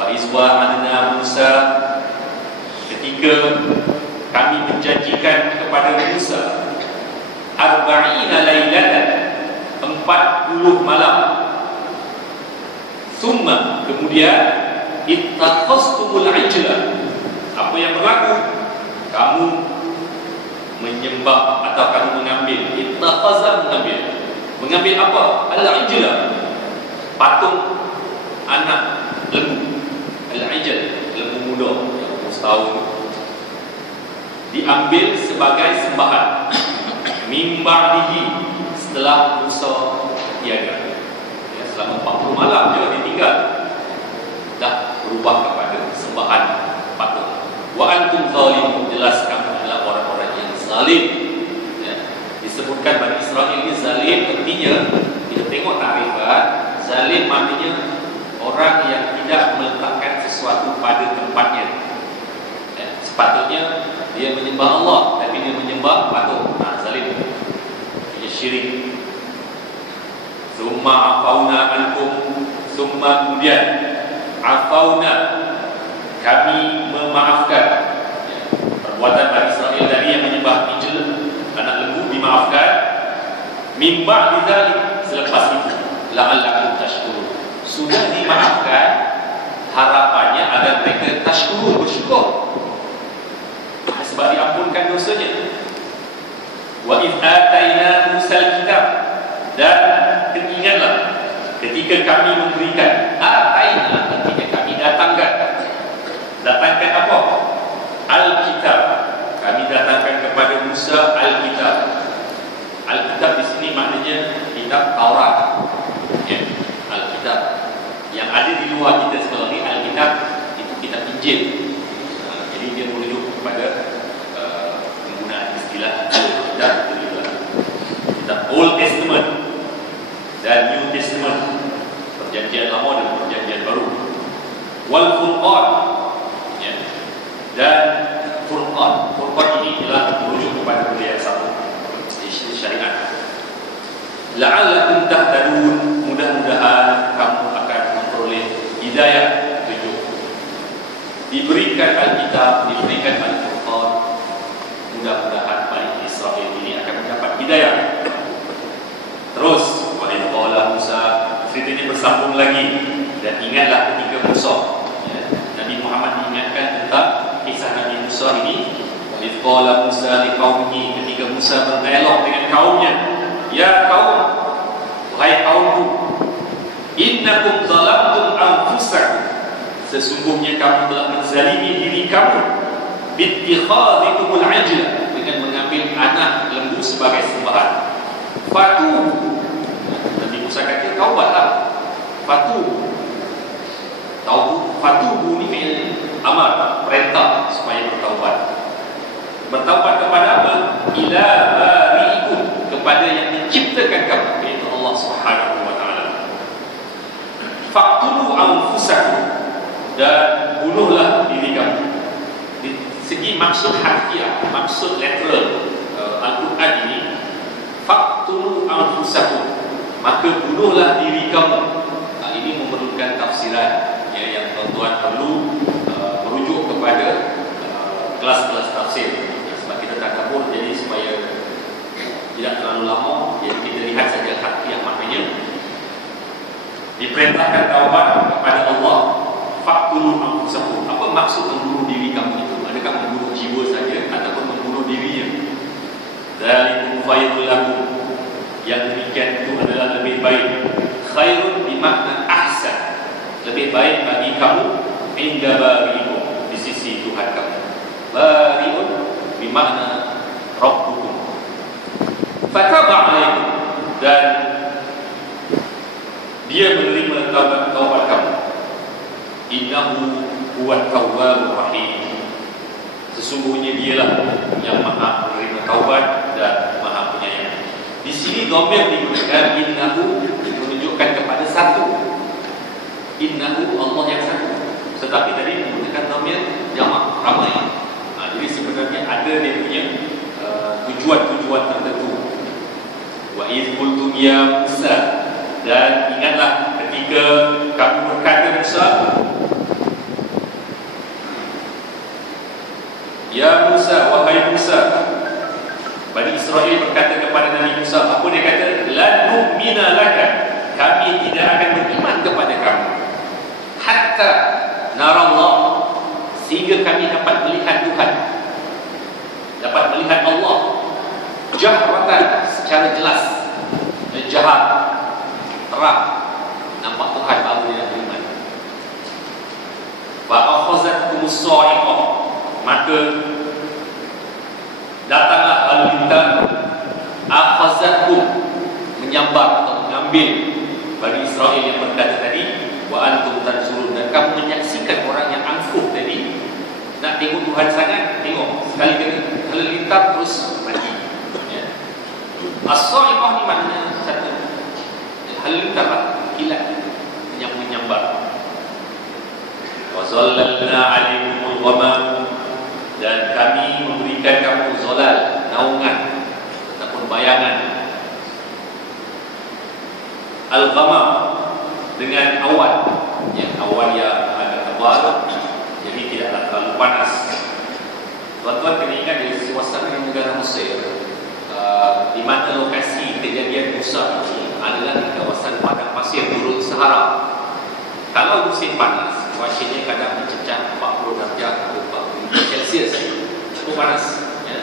Wa izwa'adna Musa, ketika kami menjanjikan kepada Musa arba'ina lailatan, 40 malam. Summa, kemudian ittakhastumul ijla, apa yang berlaku? Kamu menyembah atau kamu mengambil, ittakhaza, mengambil apa? Al-ijla, patung anak lembu. Al-ijl, lembu muda yang setahun, diambil sebagai sembahan. Min ba'dihi, setelah Musa tiada. Ya, selama 40 malam dia ditinggal, dah berubah kepada sembahan patung. Wa antum zalimun, jelas kamu adalah orang-orang yang zalim. Ya, disebutkan Bani Israel ini zalim, artinya kita tengok takrifan zalim, maknanya orang yang tidak meletakkan sesuatu pada tempatnya. Ya, sepatutnya dia menyembah Allah, tapi dia menyembah patung. Zalim, dia syirik. Summa afauna ankum, summa, kemudian afauna, kami memaafkan. Ya, perbuatan Bani Israel tadi yang menyembah ijl, anak lembu, dimaafkan. Min ba'di dzalik, selepas itu, la'allakum tashkurun, sudah dimaafkan, harapannya agar mereka tashkurun, bersyukur, sebab diampunkan dosanya. Wa idh ataina Musal kitab, dan ingatlah ketika kami memberikan, ataina, ketika kami datangkan apa? Al-kitab, kami datangkan kepada Musa Al-kitab. Al-kitab di sini maknanya kitab Taurat. Ya, Al-kitab yang ada di luar kita sekarang ni, Al-kitab itu kitab Injil. Jadi dia merujuk kepada penggunaan istilah Al-kitab, kitab Old Testament dan New Testament, perjanjian lama dan perjanjian baru. Wal Furqan, ya, dan Furqan. Furqan ini adalah merujuk kepada benda yang sama, syariat. La'allakum tahtadun, mudah-mudahan kamu akan memperoleh hidayah, petunjuk. Diberikan Alkitab, diberikan Al-Furqan, mudah-mudahan Bani Israel ini akan mendapat hidayah. Terus wa idh qala Musa, ceritanya bersambung lagi, dan ingatlah ketika Musa, ya, Nabi Muhammad diingatkan tentang kisah Nabi Musa ini. Wa idh qala Musa liqaumihi, ketika Musa berdialog dengan kaumnya, ya kaum, wahai kaumku, innakum zalamtum anfusakum, sesungguhnya kamu telah menzalimi diri kamu, bittikhadhikumul ajla, dengan mengambil anak lembu sebagai sembahan. Fatubu, Nabi Musa kata taubatlah. Fatubu ni fi'il amar, perintah supaya bertaubat. Bertaubat kepada apa? Ila bari'ikum, kepada yang menciptakan kamu, yaitu Allah Subhanahu wa taala. Faqtulu anfusakum, dan bunuhlah diri kamu. Di segi maksud harfiah, maksud literal Al-Quran ini, faqtulu anfusakum, maka bunuhlah diri kamu. Ini memerlukan tafsiran, ya, yang tuan-tuan perlu merujuk kepada kelas-kelas tafsir, ya, sebab kita tak kabur, jadi supaya tidak terlalu lama, jadi kita lihat saja harfiah maknanya. Diperintahkan taubat kepada Allah. Faqtulu anfusakum, apa maksud membunuh diri kamu itu? Adakah membunuh jiwa saja ataupun membunuh dirinya? Dzalikum khairul lakum, yang demikian itu adalah lebih baik. Khairun bermakna ahsan, lebih baik bagi kamu, inda bari'ikum, di sisi Tuhan kamu. Bari'un bermakna Rabbukum. Fataba alaikum, dan dia menerima taubat kamu. Innahu huwat tawwabur rahim, sesungguhnya dialah yang maha menerima taubat dan maha penyayang. Di sini dhamir digunakan innahu, menunjukkan kepada satu. Innahu, Allah yang satu. Tetapi tadi menggunakan dhamir jamak, ramai. Jadi sebenarnya ada dia punya tujuan-tujuan tertentu. Wa idh qultum ya Musa, dan ingatlah ketika kamu berkata Musa, hatta narallah, sehingga kami dapat melihat Tuhan, dapat melihat Allah jahratan, secara jelas dan jahar, terang, nampak Tuhan baru dia nak beriman. Fa akhazatkumus sa'iqah, maka datanglah lalu lintar, akhazatkum, menyambar atau mengambil Bani Israel yang berkata tadi, wa antum tanzurun, dan kamu menyaksikan orang yang angkuh tadi nak tengok Tuhan sangat, tengok sekali kena lalu lintar terus mati. Ya. As-sa'iqah ni maknanya satu, lalu lintar lah, kilat yang menyambar. Wa zallalna 'alaikumul ghamam, dan kami memberikan kamu zolal, naungan ataupun bayangan. Al-ghamam dengan awan, ya, awan yang agak tebal, jadi tidaklah terlalu panas. Tuan-tuan kena ingat di suasana di negara Mesir, di mana lokasi kejadian Musa ini adalah di kawasan padang pasir Gurun Sahara. Kalau musim panas, cuacanya kadang mencecah 40 darjah atau 40 Celsius, cukup panas, ya.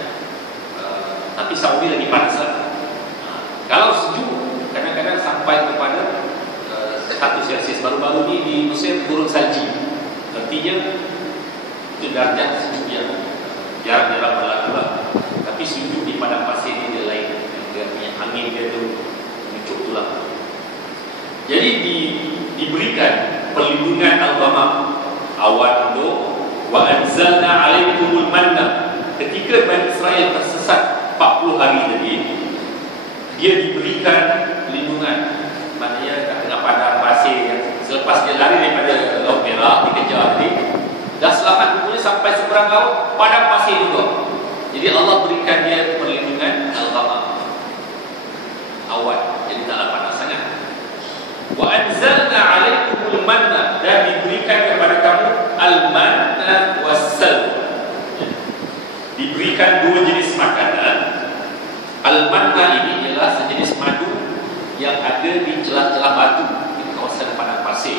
Tapi Saudi lagi panas lah. Kalau sejuk, kadang-kadang sampai kepada 1 Celsius. Baru-baru ni di Mesir turun salji, artinya itu darjah sejuk yang jarang-jarang berlaku lah. Tapi sejuk di padang pasir ni dia lain, dia punya angin dia tu mencuk tulang. Jadi diberikan perlindungan al-ghamam, awan untuk, wa anzalna 'alaikumul manna, ketika Bani Israel tersesat 40 hari tadi, dia diberikan perlindungan. Maknanya kat tengah padang pasir yang selepas dia lari daripada Laut Merah, dikejar tadi, dah selamat rupanya sampai seberang laut, padang pasir juga. Jadi Allah berikan dia perlindungan al-ghamam, awan, jadi taklah panas sangat. Wa anzalna 'alaikumul manna, dan diberikan kepada kamu al-manna was-salwa, diberikan 2 jenis makanan. Al-manna ini ialah sejenis madu yang ada di celah-celah batu di kawasan padang pasir.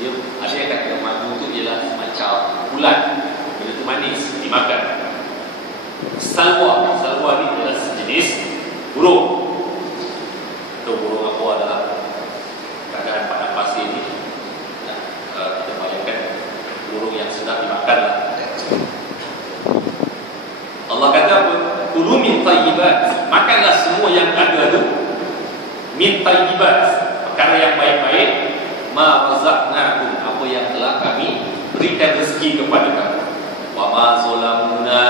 Dia ada yang kata madu itu ialah semacam bulan, bila itu manis dimakan. Salwa ni adalah sejenis burung, atau burung apa adalah keadaan padang pasir ini. Kita bayangkan burung yang sedang dimakan lah. Allah kata apa? Kulu min tayyibat, makanlah semua yang ada tu, min tayyibat, perkara yang baik-baik, ma razaqnakum, apa yang telah kami berikan rezeki kepada kamu. Wa ma zalamuna,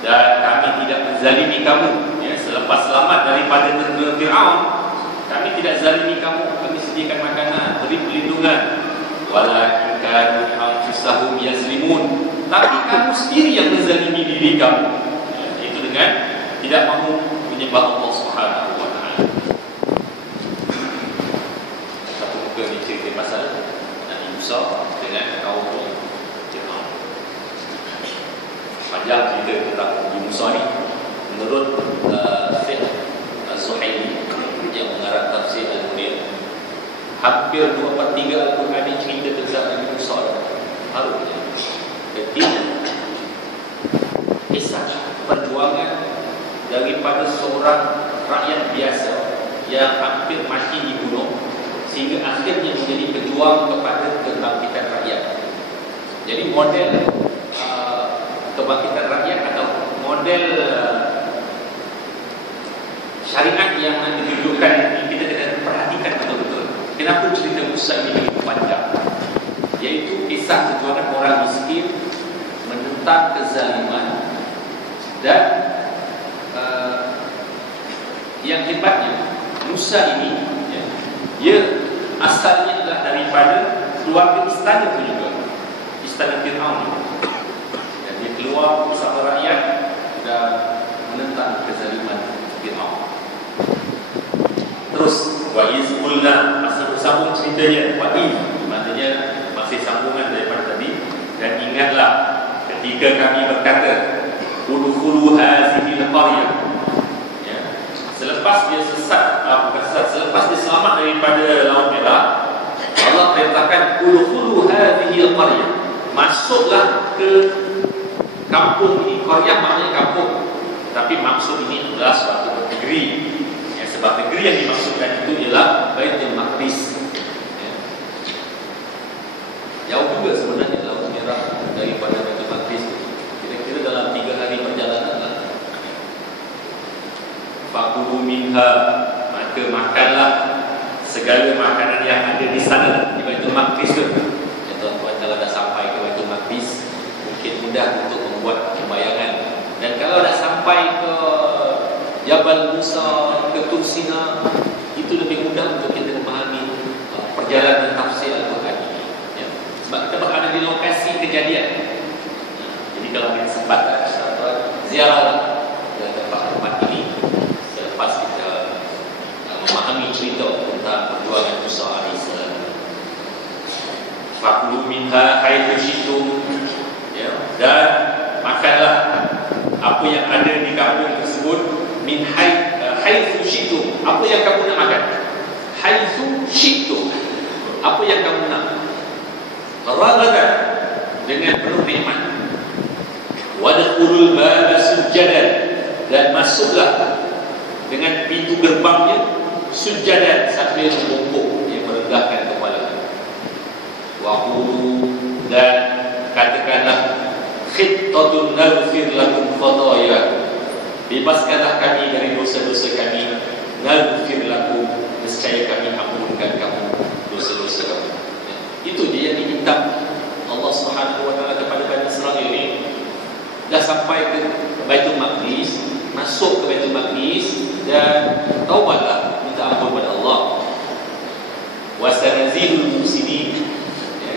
dan kami tidak menzalimi kamu, ya, selepas selamat daripada tentera Firaun, kami tidak zalimi kamu, kami sediakan makanan, beri perlindungan. Walakin kanu anfusahum yazlimun, tapi kamu sendiri yang menzalimi diri kamu, yaitu dengan tidak mahu menyembah Allah Subhanahu wa taala. Satu muka ni cerita pasal Nabi Musa dengan kaum Firaun. Panjang cerita tentang Nabi Musa ni. Menurut Syekh Az-Zuhaili yang mengarang tafsir Al-Munir, hampir 2/3 Al-Quran ini cerita tentang Nabi Musa. Harusnya ketiga kisah perjuangan daripada seorang rakyat biasa yang hampir mati dibunuh, sehingga akhirnya menjadi pejuang kepada kebangkitan rakyat. Jadi model kebangkitan rakyat atau model syariat yang ditunjukkan, kita kena perhatikan betul-betul. Kenapa cerita Musa ini begitu panjang? Yaitu kisah perjuangan orang miskin menentang kezaliman. Dan yang hebatnya, Musa ini, ya, dia asalnya adalah daripada keluarga istana itu juga, istana Firaun. Dan dia keluar bersama rakyat dan menentang kezaliman Firaun. Terus wa'iz qulna, masih bersambung ceritanya. Wa'iz maknanya masih sambungan daripada tadi. Dan ingatlah ketika kami berkata, udkhulu hazihil qaryah, ya, selepas dia sesat, selepas dia selamat daripada Laut Merah, Allah perintahkan udkhulu hadhihi al-qaryah, masuklah ke kampung ini. Qaryah maknanya kampung, tapi maksud ini adalah suatu negeri. Ya, sebab negeri yang dimaksudkan itu ialah Baitul Maqdis. Ya. Jauh juga sebenarnya Laut Merah daripada Baitul Maqdis. Kira-kira dalam 3 hari perjalanan lah. Fakulu minha, maka makanlah segala makanan yang ada di sana, di Baitul Maqdis tu. Ya, tuan-tuan kalau dah sampai ke Baitul Maqdis, mungkin mudah untuk membuat pembayangan. Dan kalau dah sampai ke Jabal Musa, ke Tur Sina, itu lebih mudah untuk kita memahami perjalanan tafsir Al-Quran ini. Ya. Sebab kita berada di lokasi kejadian. Jadi kalau kita sempat ziarah ke tempat-tempat ini, selepas kita memahami cerita tentang perjuangan Musa alaihissalam. Fakulu minha haitsu syi'tum, ya, dan makanlah apa yang ada di kampung tersebut. Min haitsu syi'tum, apa yang kamu nak makan. Haitsu syi'tum, apa yang kamu nak. Ragadan, dengan penuh nikmat. Wadkhulul baba sujadan, dan masuklah dengan pintu gerbangnya sujadan, sambil membungkuk, yang merendahkan kepala. Waqulu, dan katakanlah khittatun naghfir lakum khataaya, bebaskanlah kami dari dosa-dosa kami. Naghfir lakum, nescaya kami ampunkan kamu dosa-dosa kamu. Itu dia yang diminta Allah Subhanahu wa taala kepada Bani Israel ini. Dah sampai ke Baitul Maqdis, masuk ke Baitul Maqdis, dan taubatlah, minta ampun kepada Allah. Wasanazilul muhsinin,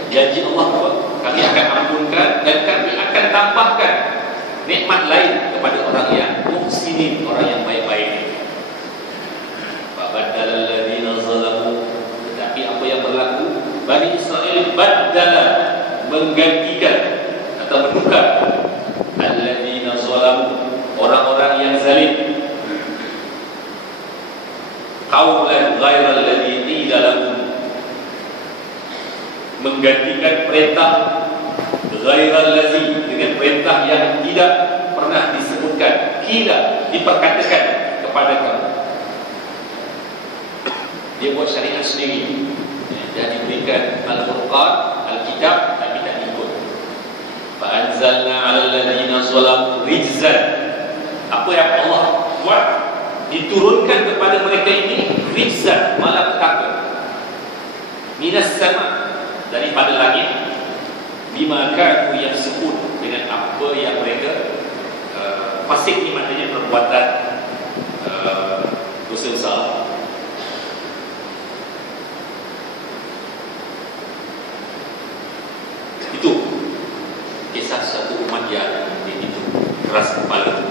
janji Allah bahawa kami akan ampunkan dan kami akan tambahkan nikmat lain kepada orang yang muhsinin, orang yang baik-baik. Fabadala alladziina zalamu, tetapi apa yang berlaku, Bani Israel badala, menggantikan atau menukar, alladziina zalamu, orang-orang yang zalim, qaulan ghairal ladzi qila lahum, menggantikan perintah ghairal ladzi dengan perintah yang tidak pernah disebutkan, qila, diperkatakan kepada kamu. Dia buat syariat sendiri, dia diberikan Al-Furqan, Al-Kitab, tapi tak ikut. Fa anzalna 'alal ladzina zalamu rijzan, apa yang Allah buat diturunkan kepada mereka ini rijzan, malapetaka, minas sama, daripada langit, bima kanu yafsukun, dengan apa yang mereka fasik, ni maknanya perbuatan dosa besar. Itu kisah satu umat yang begitu keras kepala.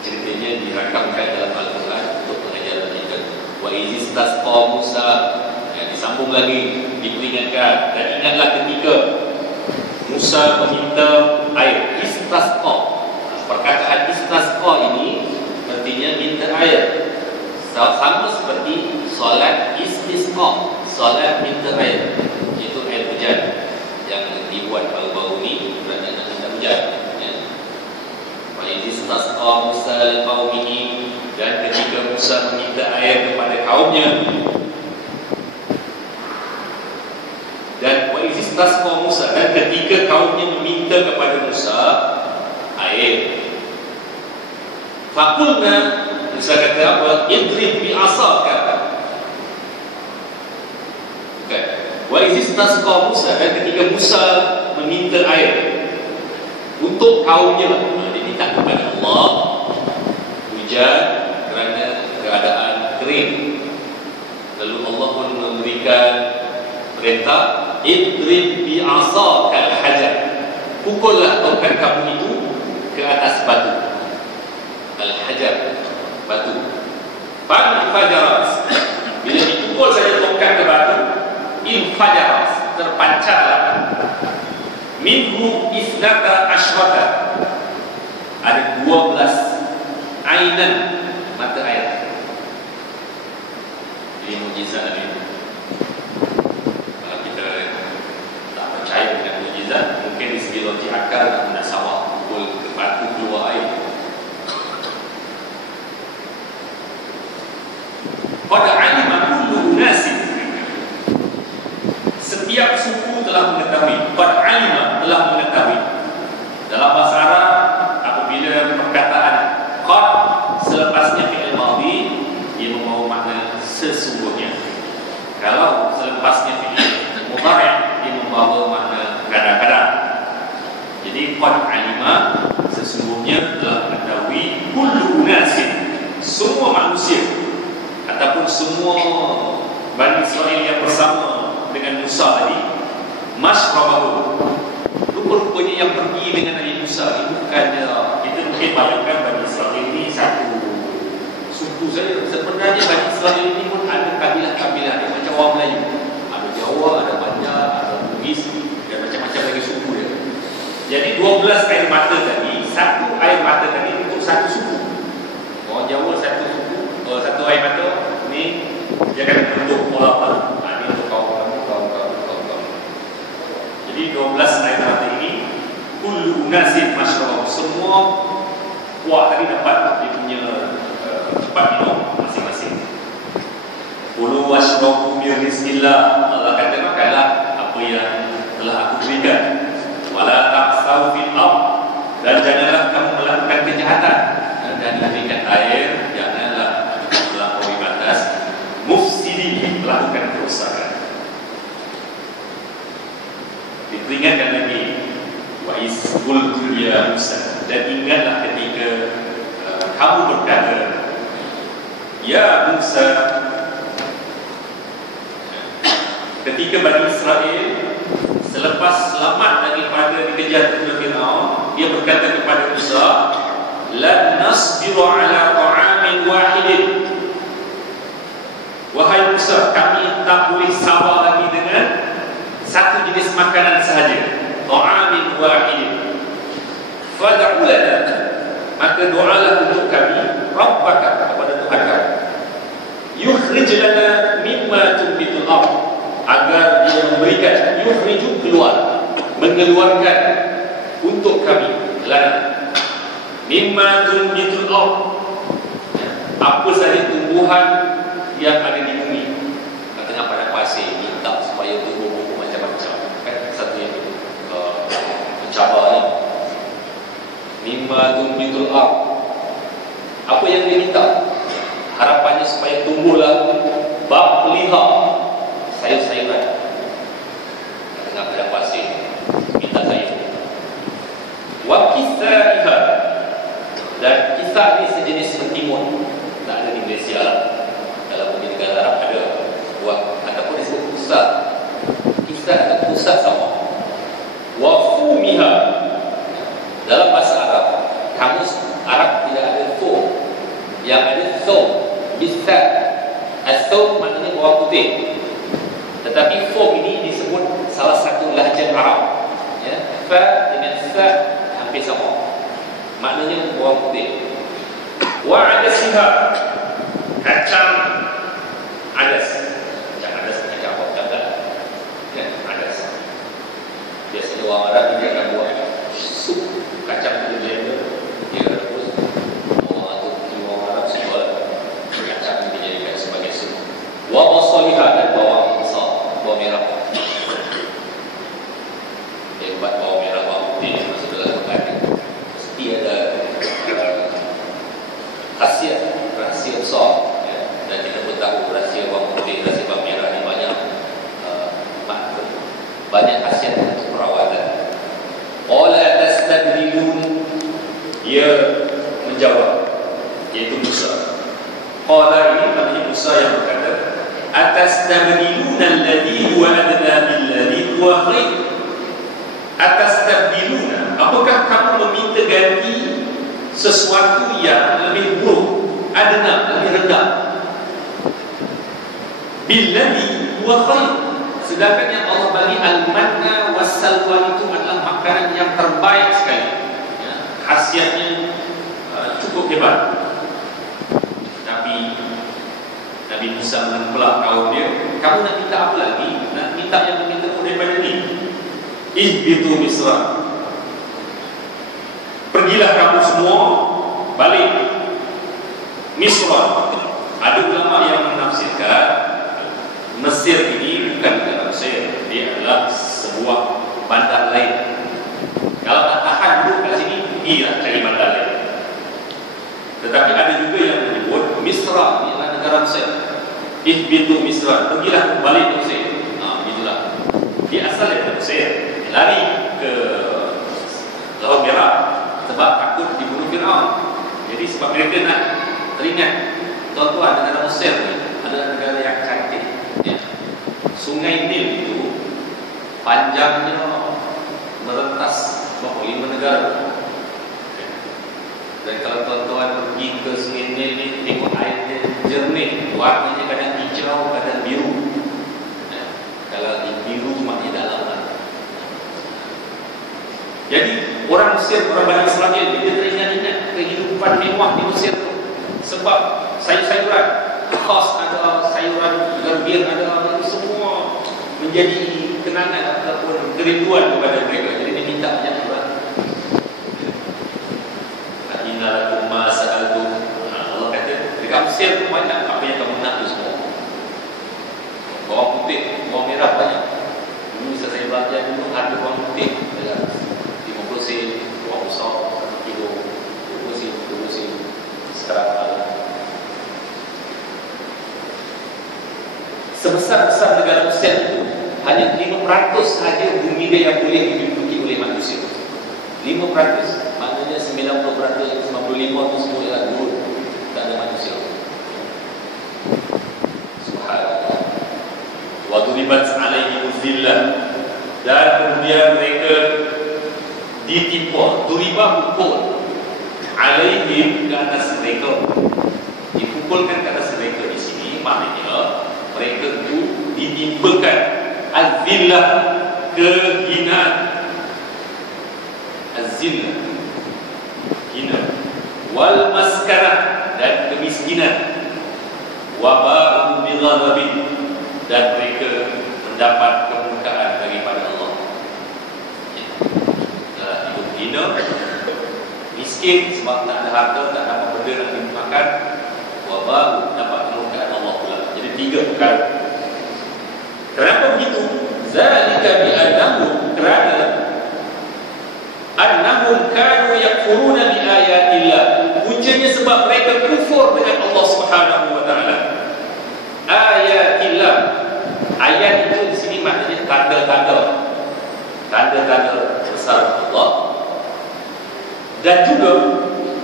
Ceritanya dirakamkan dalam Al-Quran untuk pengajaran kita. Wa izistasqa Musa, disambung lagi, diperingatkan. Dan ingatlah ketika Musa meminta air. Istasqa, perkataan istasqa ini artinya minta air, sama seperti solat istisqa, solat minta air, iaitu air hujan yang dibuat baru-baru ni kerana nak minta hujan. Wa istasqa Musa liqaumihi, dan ketika Musa meminta air kepada kaumnya. Dan wa istasqa Musa, dan ketika kaumnya meminta kepada Musa air. Faqulna, Musa kata apa? Idrib bi asaka. Okay. Wa istasqa Musa, dan ketika Musa meminta air untuk kaumnya, dia minta kepada Allah hujan kerana keadaan kering. Lalu Allah pun memberikan perintah, idrib bi asaka al-hajar, pukullah tongkat kamu itu ke atas batu. Al-hajar, batu. Fanfajarat, bila dipukul saja tongkat ke batu, infajarat, terpancarlah. Minhu isnata ashrata, ada 12 ainan, mata air. Ini mukjizat Nabi. telah mengetahui, qad alima telah mengetahui. Dalam bahasa Arab apabila perkataan qad selepasnya fi'il madhi, dia membawa makna sesungguhnya. Kalau selepasnya fi'il mudhari', dia membawa makna kadang-kadang. Jadi qad alima, sesungguhnya telah mengetahui, kullu unasin, semua manusia ataupun semua Bani Israel yang bersama dengan Musa tadi, masyrabahu, rupa-rupanya yang pergi dengan Nabi Musa ini bukannya, kita mungkin bayangkan Bani Israel ini satu suku saja. Sebenarnya Bani Israel ini pun ada kabilah-kabilah dia, macam orang Melayu, ada Jawa, ada Banjar, ada Bugis, dan macam-macam lagi suku dia. Jadi 12 air mata tadi, satu air mata tadi untuk satu suku. Orang Jawa satu suku, satu air mata ni dia akan bentuk pola baru. Ini untuk kaum. Jadi 12 air mata ini, kullu unasin masyrabahu, semua puak tadi dapat dia punya tempat minum masing-masing. Kulu washrabu min rizqillah, Allah kata makanlah apa yang telah aku berikan. Wala ta'sau fil ardh, dan janganlah kamu melakukan kejahatan dan diberikan air, janganlah melampaui batas. Mufsidin, melakukan kerusakan. Diperingatkan lagi, wa iz qultu ya Musa, dan ingatlah ketika kamu berkata, ya Musa, ketika Bani Israel selepas selamat daripada dikejar oleh Firaun, dia berkata kepada Musa, la nasbiru ala ta'amin wahidin, wahai Musa, kami tak boleh sabar lagi dengan satu jenis makanan sahaja, ta'amin wahidin, fad'u lana, maka doalah untuk kami, rabbaka, kepada Tuhan kami, yukhrij lana mimma tunbitul ardh, agar dia memberikan, yukhriju, keluar, mengeluarkan untuk kami, lana, mimma tunbitul ardh, apa saja tumbuhan yang ada di bumi. Tengah pada pasir, minta supaya tumbuh macam-macam, kan satu yang mencabar ni, mimma tunbitul ardh, apa yang dia minta, harapannya supaya tumbuhlah bab pelihar, sayur-sayuran. Tengah pada pasir, minta sayur. Wa kisaiha, dan kisah ni sejenis mentimun, tak ada di Malaysia lah. Dalam negara Arab ada buat, ataupun disebut pusat. Kisah atau pusat sama. Wa fumiha, dalam bahasa Arab, kamus Arab tidak ada fum, yang ada thawm, bisat. Thawm maknanya bawang putih, tetapi fum ini disebut salah satu lahjah Arab, ya. Fa dengan sa hampir sama, maknanya bawang putih. Wa adasiha, kacang adas. Kacang adas, kacang apa? Kacang ya, adas. Biasanya orang Arab dia akan buat sup kacang blender, dia rebus. Orang Arab jual kacang dijadikan sebagai sup. Wa basaliha, dan bawang besar, bawang merah. Dia buat bawang merah, bawang putih masuk dalam makanan. Mesti ada khasiat, rahsia besar, ya. Dan kita pun tahu rahsia bawang putih, rahsia bawang merah ni banyak khasiat untuk perawatan. Qala tastabdilun, dia menjawab, iaitu Musa. Qala ini namanya Musa yang berkata, atastabdiluna alladhi huwa adna billadhi huwa khair. Atastabdiluna, apakah kamu meminta ganti sesuatu yang lebih buruk, adna, lebih rendah, billadhi huwa khair, sedangkan yang Allah bagi al-manna was-salwa itu adalah makanan yang terbaik sekali, ya, khasiatnya cukup hebat. Tapi Nabi Musa menempelak kaum dia, kamu nak minta apa lagi? Nak minta yang lebih teruk daripada ini? Ihbitu Misra, pergilah kamu semua balik Misra. Ada ulama yang menafsirkan Mesir ini bukan negara Mesir, dia adalah sebuah sebuah bandar lain. Kalau nak tahan dulu kat sini, pergilah cari bandar lain. Tetapi ada juga yang menyebut Misra, ialah negara Mesir. Ihbitu Misra, pergilah balik ke Mesir. Itulah. Dia asal daripada Mesir, lari ke Laut Merah sebab takut dibunuh Fir'aun. Jadi sebab mereka nak teringat, tuan-tuan, negara Mesir ni adalah negara yang cantik, ya. Sungai Nil itu panjangnya merentas 5 negara. Dan kalau tuan-tuan pergi ke Sungai Nil ni, tengok airnya jernih, warnanya kadang hijau, kadang biru. Kalau biru maknanya dalam. Jadi orang Mesir, orang Bani Israel, dia teringat-ingat kehidupan mewah di Mesir tu. Sebab sayur-sayuran khas ada, sayuran gerbir ada, itu semua menjadi kenangan ataupun kerinduan kepada mereka. Jadi dia minta banyak juga. Inna lakum ma sa'altum. Allah kata, dekat Mesir tu banyak apa yang kamu nak tu semua. Bawang putih, bawang merah banyak. Dulu saya belajar dulu ada bawang putih dalam 50 sen, bawang besar 1 kilo, 20 sen. Sekarang ada. Sebesar-besar negara Mesir itu hanya 5% sahaja bumi dia yang boleh diduduki oleh manusia. 5%. Maknanya 90%, 95% itu semua ialah gurun. Tak ada manusia. Subhanallah. Wa duribat alaihim zillah. Dan kemudian mereka ditimpa. Duribah pukul alaihim, ke atas mereka. Dipukulkan ke atas mereka di sini. Maknanya mereka itu ditimpakan azillah, kehinaan. Azillah, hina, wal maskanah, dan kemiskinan, waba'u bighadabin, dan mereka mendapat kemurkaan daripada Allah. Hidup hina, miskin sebab tak ada harta, tak dapat benda nak dimakan, waba'u, dapat kemurkaan Allah pula. Jadi 3 perkara. Kenapa begitu? Zalika bi'annahum, kerana annahum kanu yakfuruna bi ayatillah. Punjanya sebab mereka kufur dengan Allah Subhanahu wa taala. Ayatillah. Ayat itu di sini maknanya tanda-tanda. Tanda-tanda besar Allah. Dan juga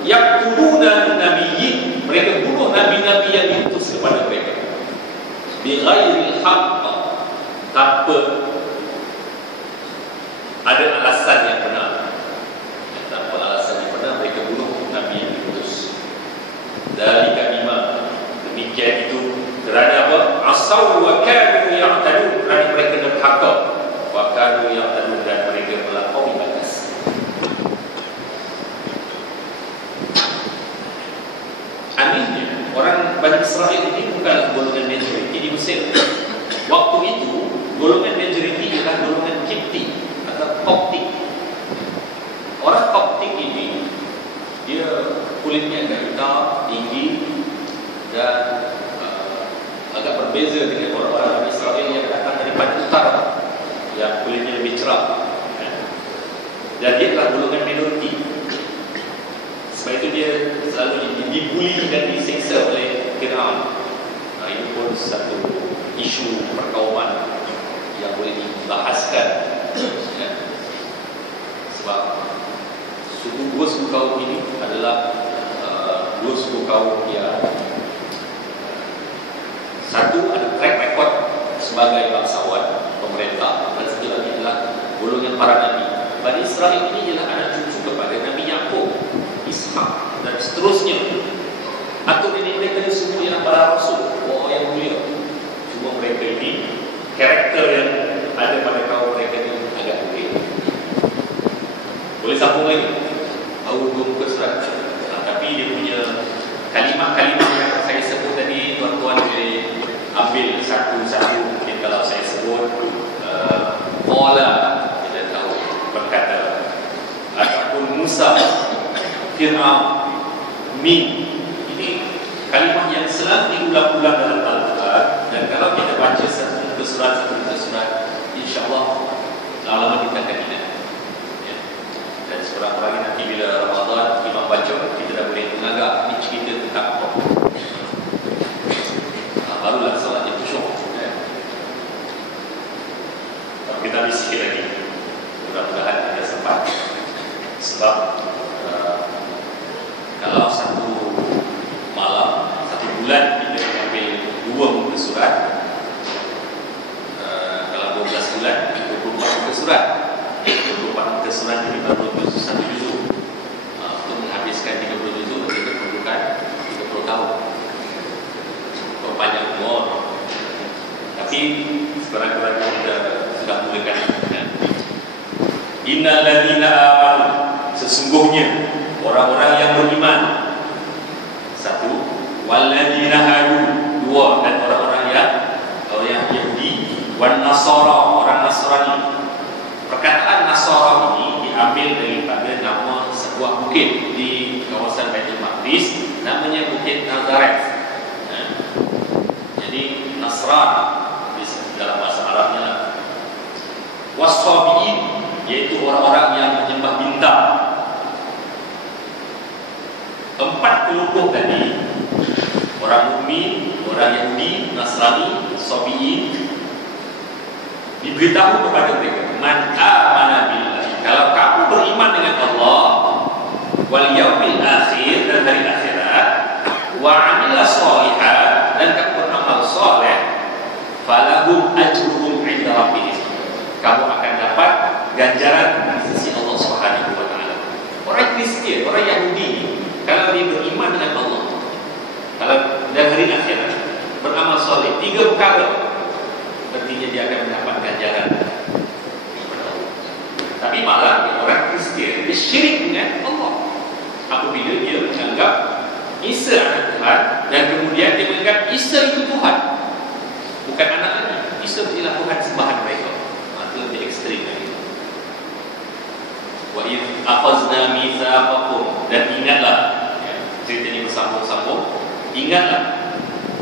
yaqtuluna nabiyyin, mereka bunuh nabi-nabi yang diutus kepada mereka. Bi ghairil haqq, tanpa ada alasan yang benar. Tanpa alasan yang benar mereka bunuh Nabi yang diutus. Dari kalima, demikian itu kerana apa? Asaw wa kanu ya'tadun, kerana mereka durhaka. Wa kanu ya'tadun, dan mereka melampaui batas. Anehnya, orang Bani Israel ini bukanlah golongan majoriti di Mesir. Waktu itu golongan majoriti ialah golongan Kipti atau Koptik. Orang Koptik ini dia kulitnya agak hitam, tinggi, dan agak berbeza dengan orang-orang Israel yang datang daripada utara, yang kulitnya lebih cerah. Dan dia adalah golongan minoriti. Sebab itu dia selalu dibuli dan diseksa oleh Fir'aun. Ini pun satu isu perkauman yang boleh dibahaskan, ya. Sebab dua suku kaum ini adalah dua suku kaum yang satu ada track record sebagai bangsawan, pemerintah, dan satu lagi adalah golongan para nabi. Bani Israel ini ialah anak cucu kepada Nabi Yaqub, Ishak, dan seterusnya. Atau nenek mereka semua ialah para rasul, orang yang mulia. Cuma mereka ini, karakter yang ada pada kaum mereka ini agak berbeza. Boleh sambung lagi? Tahu 2 muka surat. Tapi dia punya kalimat-kalimat yang saya sebut tadi, tuan-tuan boleh ambil satu-satu. Mungkin kalau saya sebut Qala, kita tahu berkata, ataupun Musa, Fir'aun, Min. Ini kalimat yang selalu diulang-ulang dalam Al-Quran. Dan kalau kita baca satu muka surat, insya-Allah Orang-orang yang nanti bila Ramadan imam baca, kita dah boleh mengagak ni cerita tentang apa. Barulah solatnya khusyuk. Kita habis sikit lagi. Mudah-mudahan kita sempat. Sebab kalau satu malam, satu bulan kita mengambil 2 muka surat, kalau 12 bulan 24 muka surat, 24 muka surat jadi baru 1 juzuk. Untuk menghabiskan 30 juzuk kita perlukan 30 tahun. Berpanjang umur. Tapi sekurang-kurangnya kita sudah mulakan. Innal ladzina amanu, sesungguhnya orang-orang yang beriman. 1, wal ladzina hadu, 2, dan orang-orang yang Yahudi, wan nasara, orang Nasrani. Perkataan Nasara ini diambil daripada nama sebuah bukit di kawasan Baitul Maqdis, namanya Bukit Nazaret. Jadi Nasran dalam bahasa Arabnya. Wasabiin, yaitu orang-orang yang menyembah bintang. 4 kelompok tadi, orang mukmin, orang Yahudi, Nasrani, Sabiin, diberitahu kepada mereka, man amana billahi, kalau kamu beriman dengan Allah, wal yaumil akhir, dan hari akhirat, wa amila shalihan, dan kamu beramal saleh, falahum ajruhum 'inda rabbihim, kamu akan dapat ganjaran di sisi Allah Subhanahu wa taala. Orang Kristian, orang Yahudi, kalau dia beriman dengan Allah, kalau dan hari akhirat, beramal soleh, 3 perkara, artinya dia akan mendapat ganjaran. Tapi malah orang Kristian dia syirik dengan Allah apabila dia menganggap Isa anak Tuhan, dan kemudian dia menganggap Isa itu Tuhan, bukan anak lagi. Isa ialah Tuhan sembahan mereka. Itu lebih ekstrim lagi. Wa idh akhazna mitsaqakum, dan ingatlah, cerita ini bersambung-sambung. Ingatlah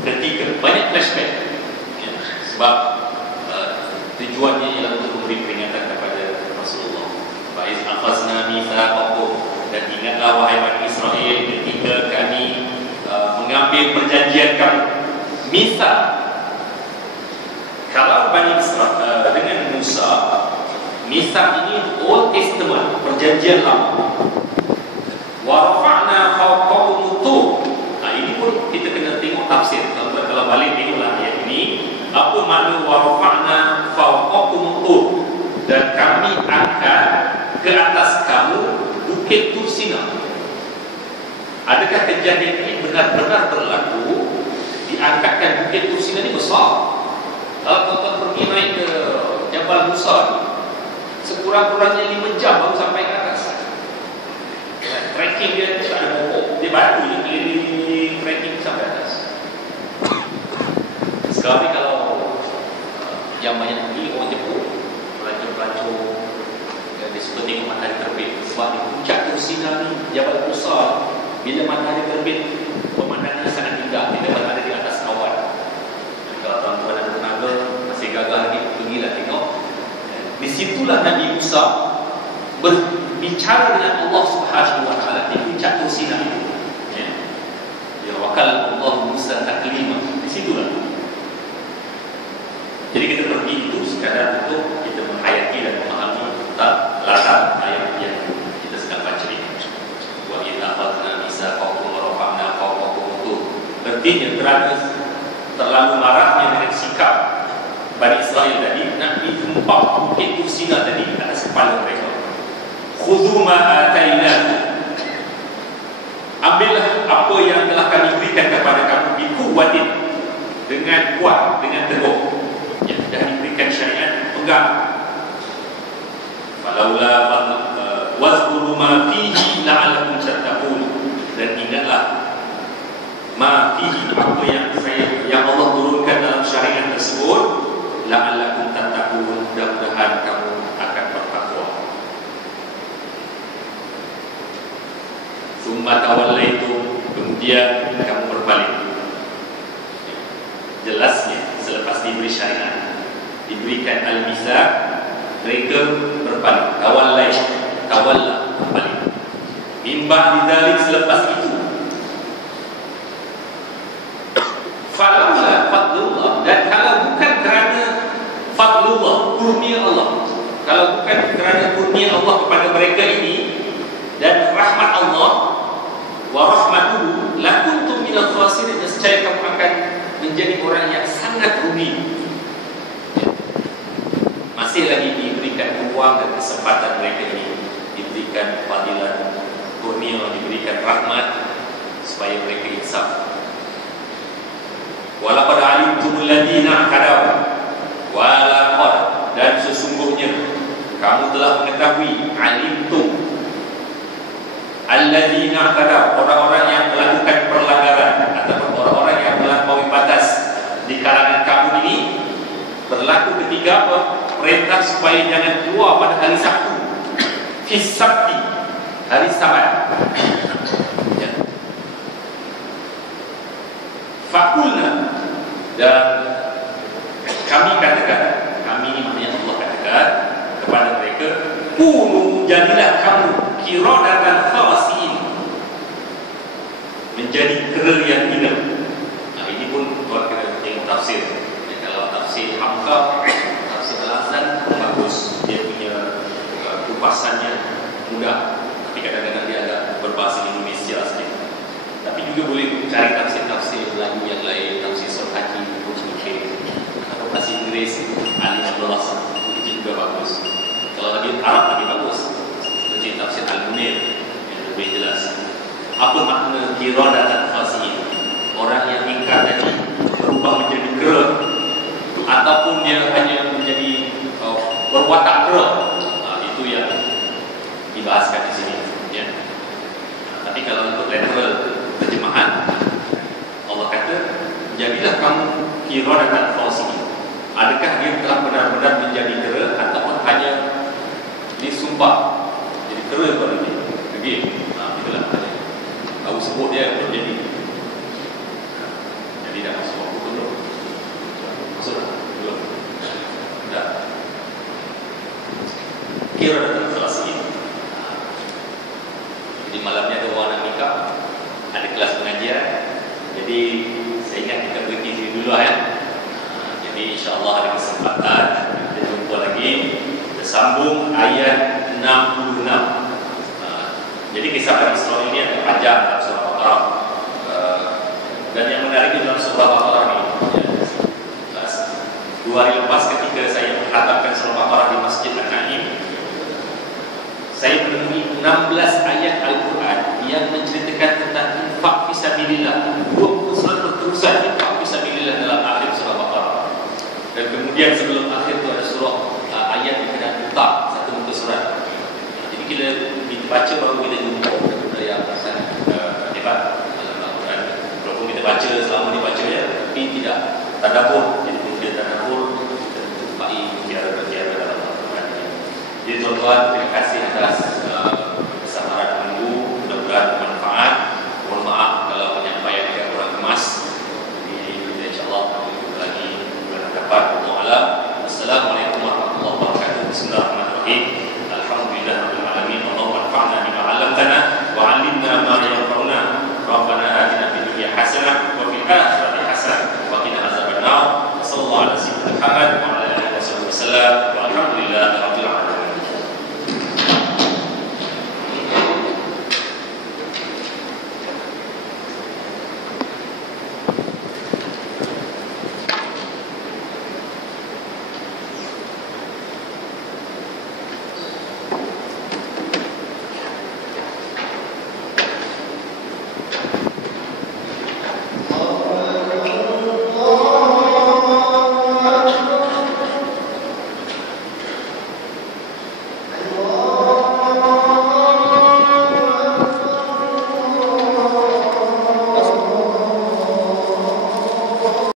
ketika banyak flashback, sebab tujuannya ialah untuk memberi peringatan kepada Rasulullah. Wa idh akhazna mitsaqakum, dan ingatlah wahai Bani Israel ketika kami mengambil perjanjian kamu. Mitsaq, kalau Bani Israel dengan Musa, mitsaq ini Old Testament, perjanjian lama. Wa rafa'na fawqakum tur. Ini pun kita kena tengok tafsir. Kalau balik tengoklah ayat ini, apa makna wa rafa'na fawqakum tur, dan kami angkat ke atas kamu bukit Tur Sina. Adakah kejadian ini benar-benar berlaku? Diangkatkan bukit Tur Sina ini besar. Kalau tuan-tuan pergi naik ke Jabal Musa ni, sekurang-kurangnya 5 jam baru sampai ke atas. Trekking dia tak ada pokok, dia batu je keliling trekking sampai atas. Sekarang ni kalau yang banyak pergi orang Jepun, pelancong-pelancong, dia suka tengok matahari terbit. Sebab di puncak Tur Sina ni, Jabal Musa, bila matahari terbit, pemandangannya sangat indah. Dia berada di atas awan. Kalau tuan-tuan dan tenaga masih gagal lagi, pergilah tengok. Di situlah Nabi Musa berbicara dengan Allah Subhanahu wa taala di puncak Tur Sina itu. Ya, wakal Allah Musa taklima. Di situlah. Jadi kita pergi itu sekadar untuk kita menghayati dan memahami tentang latar ayat yang kita sedang baca ini. Wa idza akhadna mitsaqakum wa rafa'na fawqakum tur. Artinya kerana terlalu marahnya dengan sikap Bani Israel tadi, nak ditumpah bukit Tur Sina tadi atas kepala mereka. Khudhu ma atainakum, ambillah apa yang telah kami berikan kepada kamu, bi quwwatin, dengan kuat, dengan teguh. Ya, dah diberikan syariat, pegang. Falaula wazkuru ma fihi la'allakum tattaqun, dan ingatlah ma fihi, apa yang Allah turunkan dalam syariat tersebut, la'allakum tattaqun, mudah-mudahan kamu akan bertakwa. Summa tawallaitum, kemudian kamu berbalik. Jelasnya selepas diberi syariat, diberikan al-mitsaq, mereka berbalik. Tawalla, berbalik. Mimba didalik selepas itu. Falaula fadlullah, dan kalau bukan kerana fadlullah, kurnia Allah, kalau bukan kerana kurnia Allah kepada mereka ini dan rahmat Allah, wa rahmatuhu lakuntum minal khasirin, nescaya kamu akan menjadi orang yang sangat rugi. Masih lagi diberikan ruang dan kesempatan mereka ini, diberikan fadilan, kurnia, diberikan rahmat supaya mereka insaf. Walaqad alimtumul ladzina qadaw walaqad, dan sesungguhnya kamu telah mengetahui, alimtum alladzina qadaw, orang-orang yang melakukan perlanggaran ataupun orang-orang yang melampaui batas di kalangan kamu ini. Berlaku ketiga apa? Perintah supaya jangan keluar pada hari Sabtu, fi sabti, hari Sabat. Ya. Fakulna, dan kami katakan, kami ini maknanya Allah katakan kepada mereka, kunu, jadilah kamu qiradatan khasiin, menjadi kera yang hina. Nah, ini pun tuan kena tengok tafsir. Kalau tafsir Hamka, tafsir Al-Azhar bagus, dia punya kupasannya mudah, tapi kadang-kadang dia agak berbahasa Indonesia sikit. Tapi juga boleh cari tafsir-tafsir Melayu yang lain, tafsir Surhaji, atau bahasa Inggeris, Ali Abdullah, itu juga bagus. Kalau lagi Arab lagi bagus, seperti tafsir Al-Munir yang lebih jelas. Apa makna qiradatan khasiin? Orang yang ingkar tadi berubah menjadi kera, ataupun dia hanya menjadi berwatak kera. Itu yang dibahaskan di sini, ya. Tapi kalau untuk literal terjemahan, Allah kata, jadilah kamu qiradatan khasiin. Adakah dia telah benar-benar menjadi kera ataupun hanya disumpah jadi kera kepada dia? Begitu. Itulah maknanya. Tahu sebut dia belum jadi. Jadi dah masuk waktu belum? Masuk dah? Belum? Dah. Qiradatan khasiin. Jadi malamnya ada orang nak nikah, ada kelas pengajian. Jadi saya ingat kita berhenti sini dulu ya. Jadi insya-Allah ada kesempatan kita jumpa lagi, kita sambung ayat 66. Jadi kisah Bani Israil ini agak panjang dalam surah Al-Baqarah. Dan yang menarik dalam surah Al-Baqarah ini, ya, 2 hari lepas ketika saya mengatakan surah Al-Baqarah di Masjid An-Naim, saya menemui 16 ayat Al-Quran yang menceritakan tentang infak fisabilillah. 20 surat berterusan infak fisabilillah dalam akhir surah Al-Baqarah. Dan kemudian sebelum akhir itu ada surah ayat yang kena buka satu muka surat. Jadi kita baca baru kita jumpa benda yang sangat hebat dalam Al-Quran. Walaupun kita baca selama dibaca ya, tapi tidak tadabbur. Jadi kita tadabbur, kita jumpai bicara dalam Al-Quran. Jadi tuan-tuan, terima kasih atas kesabaran menunggu. Mudah-mudahan bermanfaat. Mohon maaf kalau penyampaian agak kurang kemas. Jadi insya-Allah kita lagi berhadapan. Assalamualaikum warahmatullahi wabarakatuh. Bismillahirrahmanirrahim.